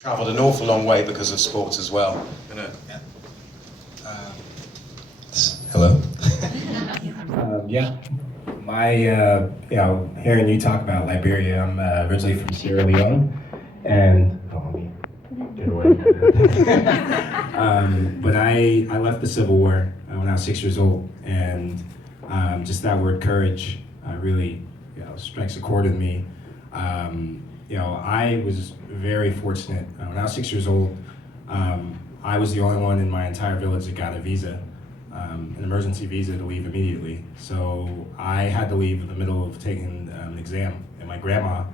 Travelled an awful long way because of sports as well. Hello. Yeah, hearing you talk about Liberia, I'm originally from Sierra Leone, and let me get away. But I left the Civil War when I was 6 years old, and just that word courage really strikes a chord in me. I was very fortunate. When I was 6 years old, I was the only one in my entire village that got a visa, an emergency visa to leave immediately. So I had to leave in the middle of taking an exam, and my grandma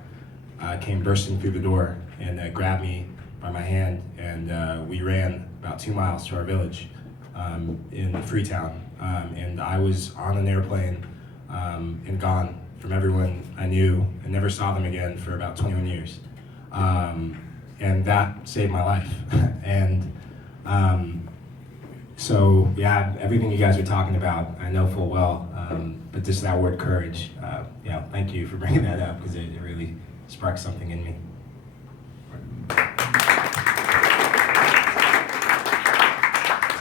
came bursting through the door and grabbed me by my hand, and we ran about 2 miles to our village in Freetown. And I was on an airplane and gone from everyone I knew, and never saw them again for about 21 years. And that saved my life. And so yeah, everything you guys are talking about, I know full well, but just that word courage, thank you for bringing that up, because it really sparked something in me.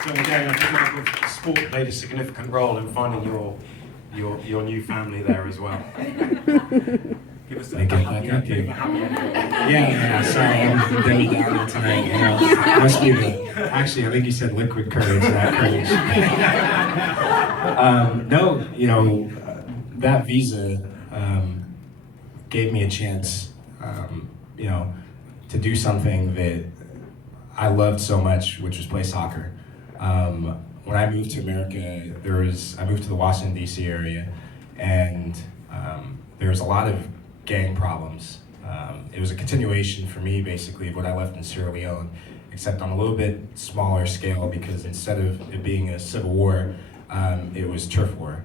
So again, I think sport played a significant role in finding your new family there as well. Give us a happy ending. Yeah, sorry, I'm Debbie Downer tonight. Must be actually, I think you said liquid courage, not courage. That visa gave me a chance, to do something that I loved so much, which was play soccer. When I moved to America, I moved to the Washington, D.C. area, and there was a lot of gang problems. It was a continuation for me, basically, of what I left in Sierra Leone, except on a little bit smaller scale, because instead of it being a civil war, it was turf war.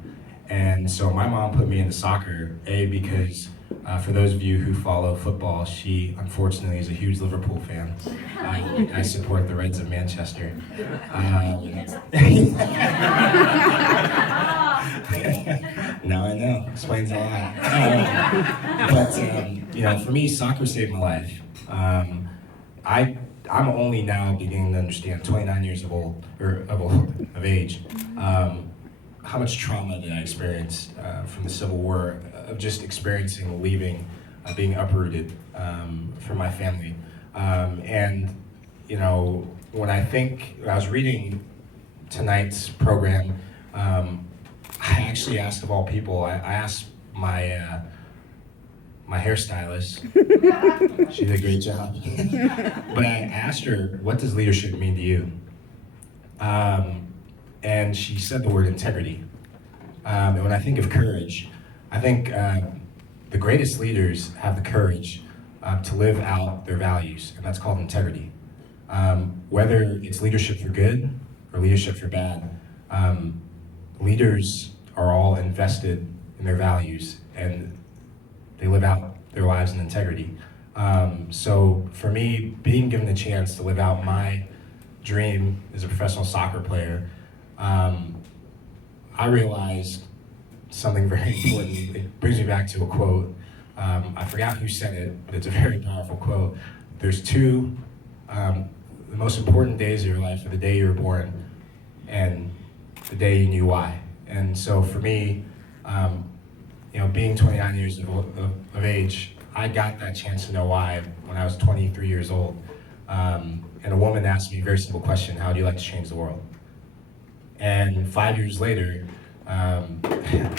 And so my mom put me into soccer, because for those of you who follow football, she unfortunately is a huge Liverpool fan. I support the Reds of Manchester. Now I know, explains a lot. But for me, soccer saved my life. I'm only now beginning to understand, 29 years of age, how much trauma that I experienced from the Civil War, of just experiencing leaving, being uprooted from my family. When I was reading tonight's program, I actually asked, of all people, I asked my hairstylist. She did a great job. But I asked her, what does leadership mean to you? And she said the word integrity. And when I think of courage, I think the greatest leaders have the courage to live out their values, and that's called integrity. Whether it's leadership for good or leadership for bad, leaders are all invested in their values, and they live out their lives in integrity. So for me, being given the chance to live out my dream as a professional soccer player, I realized something very important. It brings me back to a quote. I forgot who said it, but it's a very powerful quote. There's two, the most important days of your life are the day you were born and the day you knew why. And so for me, being 29 years of age, I got that chance to know why when I was 23 years old. And a woman asked me a very simple question: how would you like to change the world? And 5 years later, I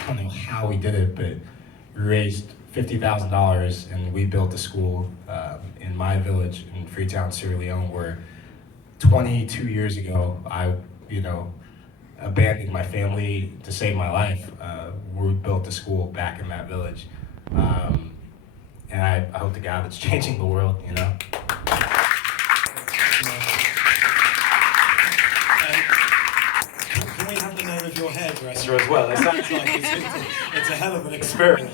don't know how we did it, but we raised $50,000 and we built a school in my village in Freetown, Sierra Leone, where 22 years ago, I abandoned my family to save my life. We built a school back in that village. And I hope to God it's changing the world, Can we have the name of your hairdresser as well? It sounds like it's a hell of an experience.